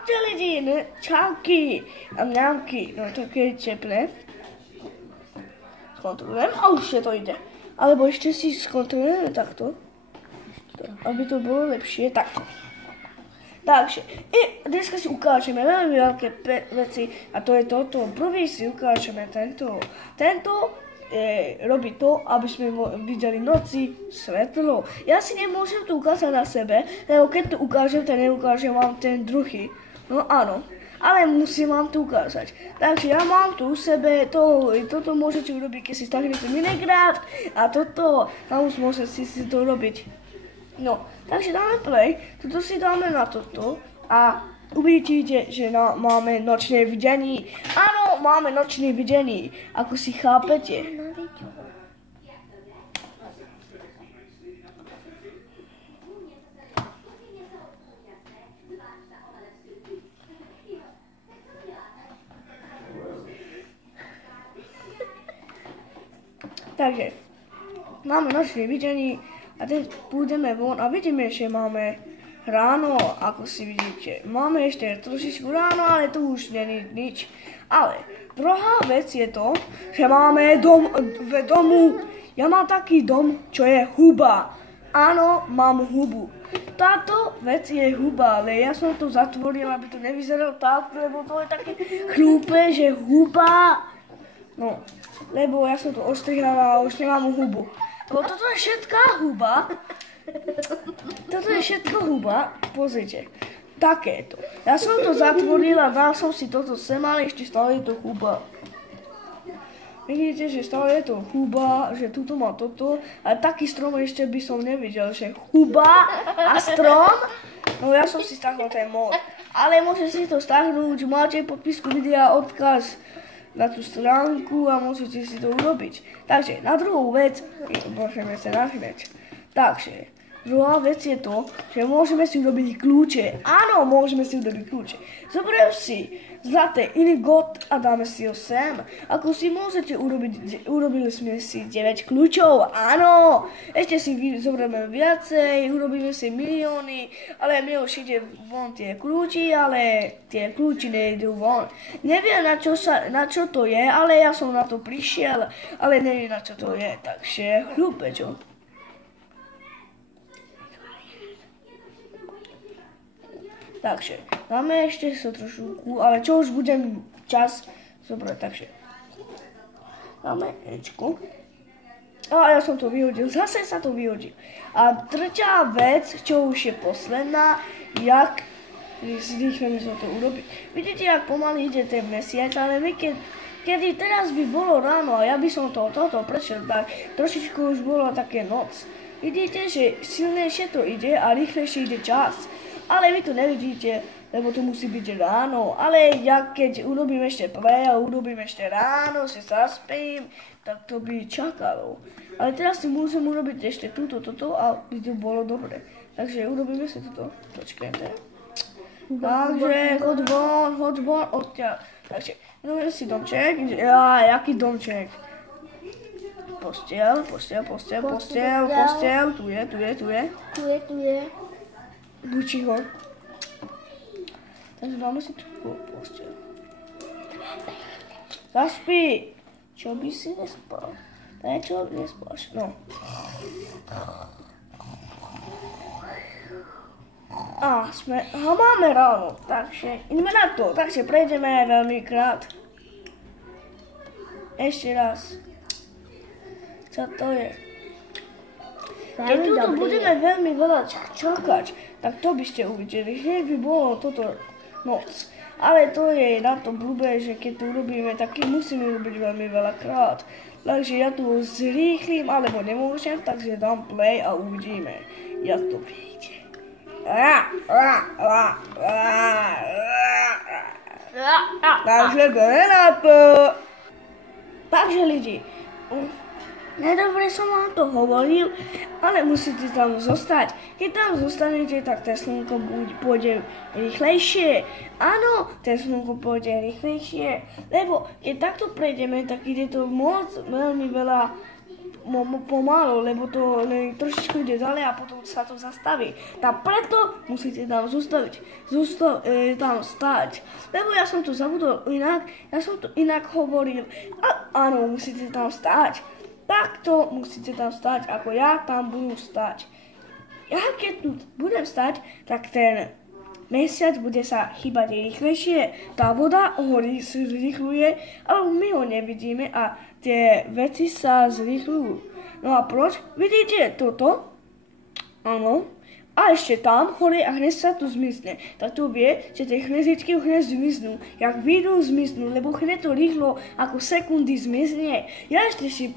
Čaute lidi, čauky a mňauky, no také teplé. Skontrolujeme a už to ide. Alebo ešte si skontrolujeme takto, aby to bolo lepšie, takto. Takže, dneska si ukážeme veľmi veľké veci a to je toto. Prvý si ukážeme tento robí to, aby sme videli noci svetlo. Ja si nemôžem to ukázať na sebe, lebo keď to ukážem, tak neukážem vám ten druhý. No áno, ale musím vám to ukázať. Takže ja mám tu u sebe, toto môžete urobiť, keď si stiahnete Minecraft a toto, tam už môžete si to robiť. No, takže dáme play, toto si dáme na toto a uvidíte, že máme nočné videnie. Áno, máme nočné videnie, ako si chápete. Takže, máme nočné videnie a teď pôjdeme von a vidíme, že máme ráno, ako si vidíte. Máme ešte trošičku ráno, ale tu už není nič. Ale druhá vec je to, že máme v domu. Ja mám taký dom, čo je huba. Áno, mám hubu. Táto vec je huba, ale ja som to zatvoril, aby to nevyzeralo tak, lebo to je také chlúpe, že huba. No, lebo ja som to ostrihal a už nemám hubu. Lebo toto je všetká huba. Toto je všetko huba, pozrite, takéto. Ja som to zatvoril a dal som si toto sem, ale ešte stále je to huba. Vidíte, že stále je to huba, že tuto má toto, ale taký strom ešte by som nevidel, že huba a strom. No ja som si stáhnul ten mod, ale môžete si to stáhnuť, máte v podpisku videa odkaz na tú stránku a môžete si to urobiť. Takže na druhú vec, môžeme sa nahneť. Takže, druhá vec je to, že môžeme si urobiť kľúče. Áno, môžeme si urobiť kľúče. Zoberiem si zlaté inigot a dáme si ho sem. Ako si môžete urobiť, urobili sme si 9 kľúčov. Áno, ešte si zoberieme viacej, urobíme si milióny, ale mi už ide von tie kľúči, ale tie kľúči nejdú von. Neviem na čo to je, ale ja som na to prišiel, ale neviem na čo to je, takže hlúpe čo. Takže, dáme ešte sa trošku, ale čo už budem čas zobrať, takže dáme Ečku. A ja som to vyhodil, zase sa to vyhodil. A tretia vec, čo už je posledná, jak zrýchleme sa to urobiť. Vidíte, jak pomaly ide ten mesiac, ale my kedy teraz by bolo ráno a ja by som toto prešiel, tak trošičku už bolo také noc. Vidíte, že silnejšie to ide a rýchlejšie ide čas. Ale vy to nevidíte, lebo to musí byť ráno. Ale ja keď urobím ešte play a urobím ešte ráno, si zaspím, tak to by čakalo. Ale teraz si musím urobiť ešte toto a by to bolo dobre. Takže urobíme si toto. Počkajte. Takže hoď von odtiaľ. Takže urobíme si domček. Jaký domček? Postiel. Tu je. Bučí ho. Takže dáme si tu posteľ. Zaspí! Čo by si nespal? Prečo nespáš? No. A máme ráno, takže ideme na to. Takže prejdeme veľmi krát. Ešte raz. Čo to je? Keď tuto budeme veľmi veľa čakať, tak to by ste uvideli. Hneď by bolo toto noc. Ale to je na to blbé, že keď to urobíme, tak musíme robiť veľmi veľa krát. Takže ja tu zrýchlim, alebo nemôžem, takže dám play a uvidíme, jak to vyjde. Takže to je na to. Takže lidi, nedobre som vám to hovoril, ale musíte tam zostať. Keď tam zostanete, tak ten slnko pôjde rýchlejšie. Áno, ten slnko pôjde rýchlejšie, lebo keď takto prejdeme, tak ide to moc veľmi veľa pomalu, lebo to len trošičku ide ďalej a potom sa to zastaví. Tak preto musíte tam tam stať. Lebo ja som to zabudol inak, ja som to inak hovoril. A áno, musíte tam stať. Takto musíte tam stať, ako ja tam budem stať. Ja keď tu budem stať, tak ten mesiac bude sa chýbať rýchlejšie, tá voda horí zrýchluje, ale my ho nevidíme a tie veci sa zrýchľujú. No a proč? Vidíte toto? Áno. A ešte tam hore a hneď sa tu zmizne. Tak to vie, že tie hnezičky hneď zmiznú. Jak vidú zmiznú, lebo hneď to rýchlo ako sekundy zmizne. Ja ešte si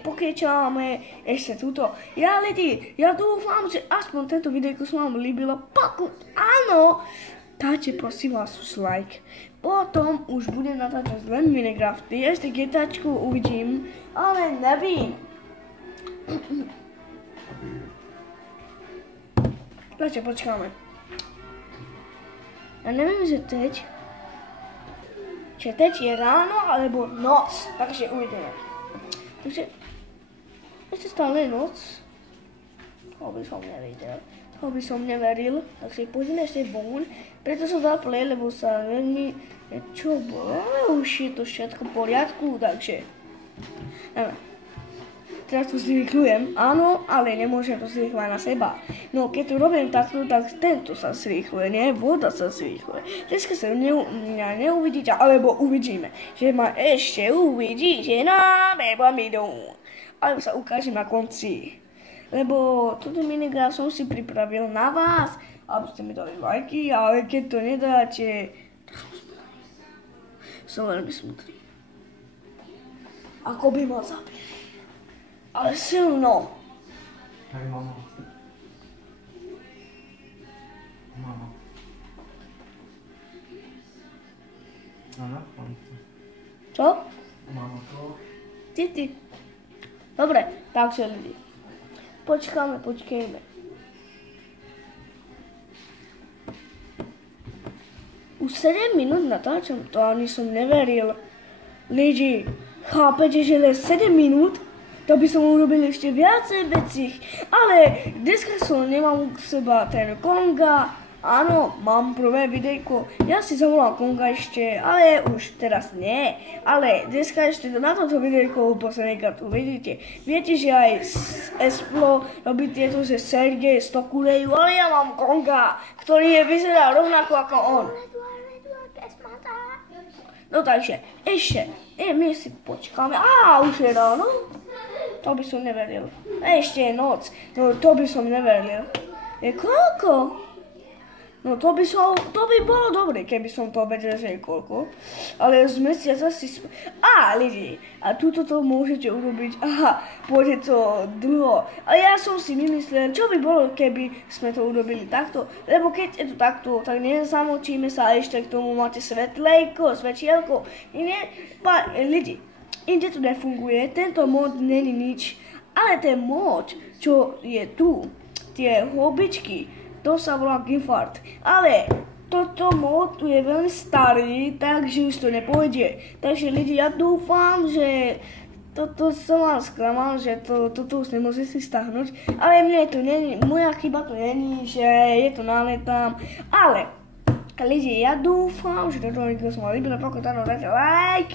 pokečáme ešte túto. Ja dúfam, že aspoň tento videjko sa vám líbilo. Pokud áno, dajte prosím vás like. Potom už budem natáčať len Minecrafty. Ešte GTAčku uvidím, ale nevím. Dajte, počkáme. Ja neviem, že teď je ráno alebo noc, takže uvidíme. Takže ešte stále je noc. To by som neveril. Takže pôjdeme ešte von. Preto som dal play, lebo sa veľmi čo bolo. Ale už je to všetko v poriadku, takže teraz to zrýchľujem, áno, ale nemôžem to zrýchľať na seba. No keď to robím takto, tak tento sa zrýchľuje, nie? Voda sa zrýchľuje. Dneska sa neuvidíte, alebo uvidíme, že ma ešte uvidíte na Mebamidu. Alebo sa ukážem na konci. Lebo túto minigraf som si pripravil na vás, aby ste mi dali lajky, ale keď to nedáte, som veľmi smutný. Ako by ma zabili. Ale silno. Hej, mama. Mama. Áno, čo? Mama, to. Ty. Dobre, takže ľudí. Počkejme. Už 7 minút natáčam, to ani som neveril. Lidi, chápete, že len 7 minút? To by som urobil ešte viacej vecí, ale dneska som nemám u seba ten Konga. Áno, mám prvé videjko, ja si zavolám Konga ešte, ale už teraz nie. Ale dneska ešte na toto videjko poslednej kartu, vidíte. Viete, že aj Esplo robí tieto, že Sergej z Tokureju, ale ja mám Konga, ktorý vyzerá rovnako ako on. No takže, ešte, my si počkáme, už je ráno. To by som neveril. Ešte je noc. No to by som neveril. Je koľko? No to by bolo dobre, keby som to vedel, že je koľko. Ale z mesiaca si... Lidi, a túto to môžete urobiť. Pôjde to dlho. A ja som si vymyslel, čo by bolo, keby sme to urobili takto. Lebo keď je to takto, tak nezamočíme sa a ešte k tomu máte svetielko. Lidi, inde to nefunguje, tento mod není nič, ale ten mod, čo je tu, tie houbičky, to sa volá Gifart. Ale toto mod tu je veľmi starý, takže už to nepôjde. Takže lidi, ja dúfam, že toto som vám sklamal, že toto už nemôže si stáhnuť. Ale mne to není, moja chyba to není, že je to náletam. Ale lidi, ja dúfam, že toto video sa vám ľúbilo, pokud áno, dajte like.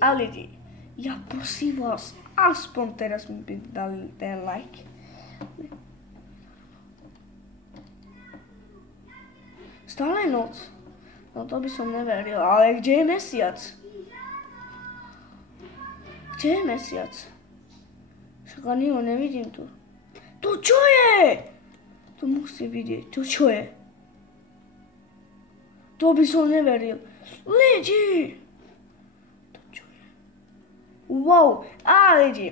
A lidi, ja prosím vás, aspoň teraz mi by dali ten like. Stále je noc. No to by som neveril, ale kde je mesiac? Kde je mesiac? Však ani ho nevidím tu. To čo je? To musí vidieť. To čo je? To by som neveril. Lidi! Wow, lidi,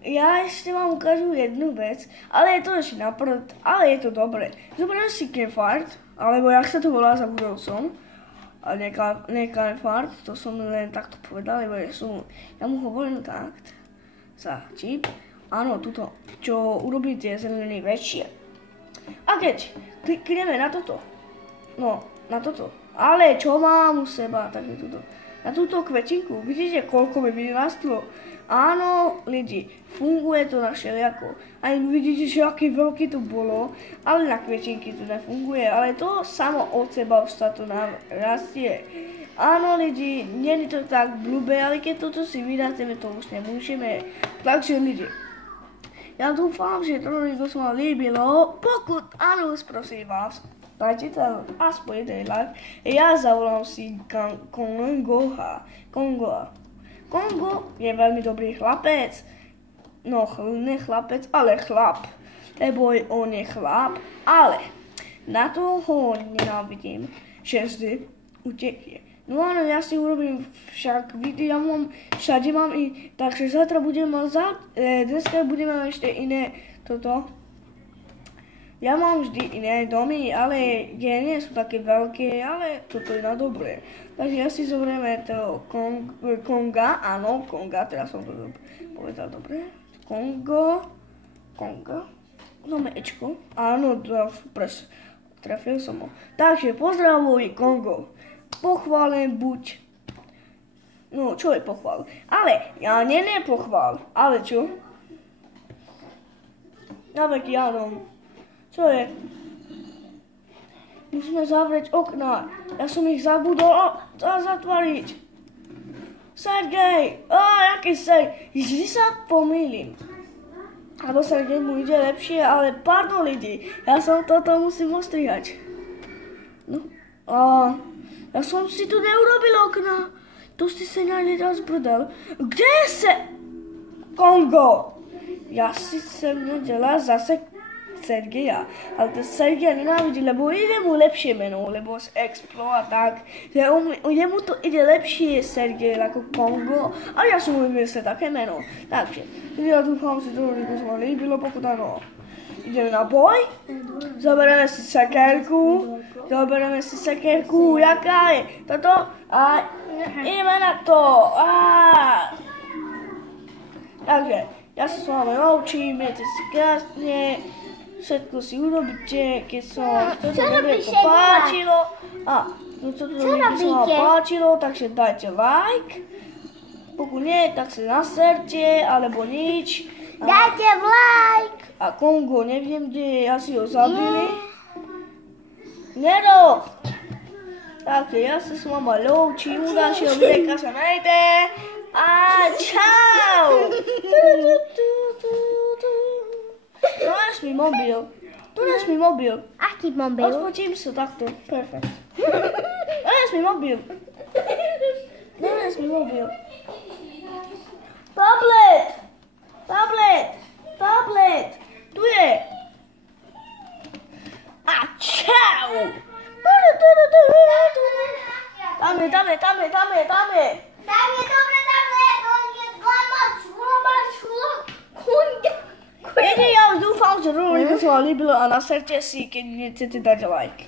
ja ešte vám ukážu jednu vec, ale je to ešte naprd, ale je to dobré. Zoberiem si Kefart, alebo jak sa to volá, zabudol som. A Kefart, to som len takto povedal, lebo ja mu hovorím takt. Za čip. Áno, tuto, čo urobí tie zelený väčšie. A keď klikneme na toto, ale čo mám u seba, takže tuto. na túto kvetinku. Vidíte, koľko mi vyrastlo? Áno, lidi, funguje to na všelijako. Aj vidíte, že aký veľký to bolo, ale na kvetinky to nefunguje. Ale to samo od seba už sa to rastie. Áno, lidi, nie je to tak blbé, ale keď toto si vydáme, to už nemôžeme. Takže, lidi, ja dúfam, že to sa vám líbilo. Pokud áno, prosím vás, dajte tam aspoň jeden like. Ja zavolám si Kongoa. Kongo je veľmi dobrý chlapec. No, ne chlapec, ale chlap. Lebo on je chlap, ale na toho nenávidím, že vždy utekne. No áno, ja si urobím však videa, všade mám i, takže zatra budem mať, dneska budeme mať ešte iné toto. Ja mám vždy iné domy, ale nie sú také veľké, ale toto je na dobré. Takže ja si zoberieme toho Konga, áno, Konga, teraz som to povedal dobre. Konga, máme Ečko, áno, trafil som ho. Takže pozdravuj Kongo. Pochválen buď. No, čo je pochvál? Ale ja nepochvál. Ale čo? Ja veď áno. Čo je? Musíme zavrieť okná. Ja som ich zabudol zatvoriť. Sergej! Jaký Sergej? Vždy sa pomýlim. Alebo Sergej mu ide lepšie, ale pardon lidi. Ja som toto musím ostrihať. No. Ja som si tu neurobil okna. To si sa najľudia zbrdal. Kde je Kongo? Ja si sem nedela zase Sergeja. Ale to Sergeja nenávidí, lebo ide mu lepšie meno, lebo z Explo a tak. Jemu to ide lepšie Sergej ako Kongo, ale ja som mu vymyslel také meno. Takže, ja dúfam, že to sa vám líbilo, pokud áno. Ideme na boj, zoberieme si sekerku, jaká je toto a ideme na to. Takže, ja sa s vami naučím, viete si krásne, všetko si urobíte, keď sa toto videjko páčilo. Takže dajte like, pokud nie, tak sa naserte, alebo nič. Dajte like. A Kongo, neviem kde, asi ho zabili. Nerob! Takže ja sa s vama loučím, u ďalšieho videjka sa majte. A čau! Dones mi mobil. Aký mobil? Odfotím sa takto, perfekt. Dones mi mobil. Tablet! Tu je! A čau! Tam je! Tam je dobre, Viete, ja dúfam, že rúbliko sa vám líbilo a naserte si, keď chcete dať like.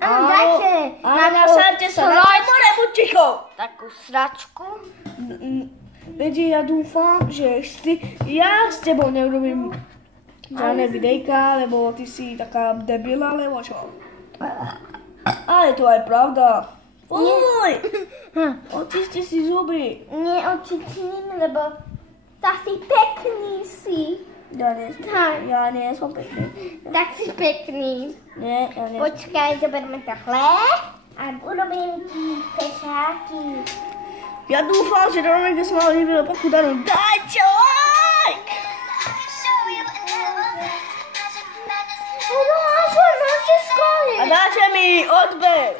Áno, dajte. A naserte sa, dajte more bučíkov. Takú sračku. Viete, ja dúfam, že ja s tebou neurobím žiadne videjka, lebo ty si taká debila, alebo čo? Ale to je pravda. Fuj! Očiste si zuby. Nie očistím, lebo taký pekný si. Ja nie som pekný. Tak si pekný. Nie, ja nie. Počkaj, zoberme takhle a urobím ti fešáky. Ja dúfam, že to rúbliko sa vám líbilo, pokud áno, dajte like! A dáte mi odber!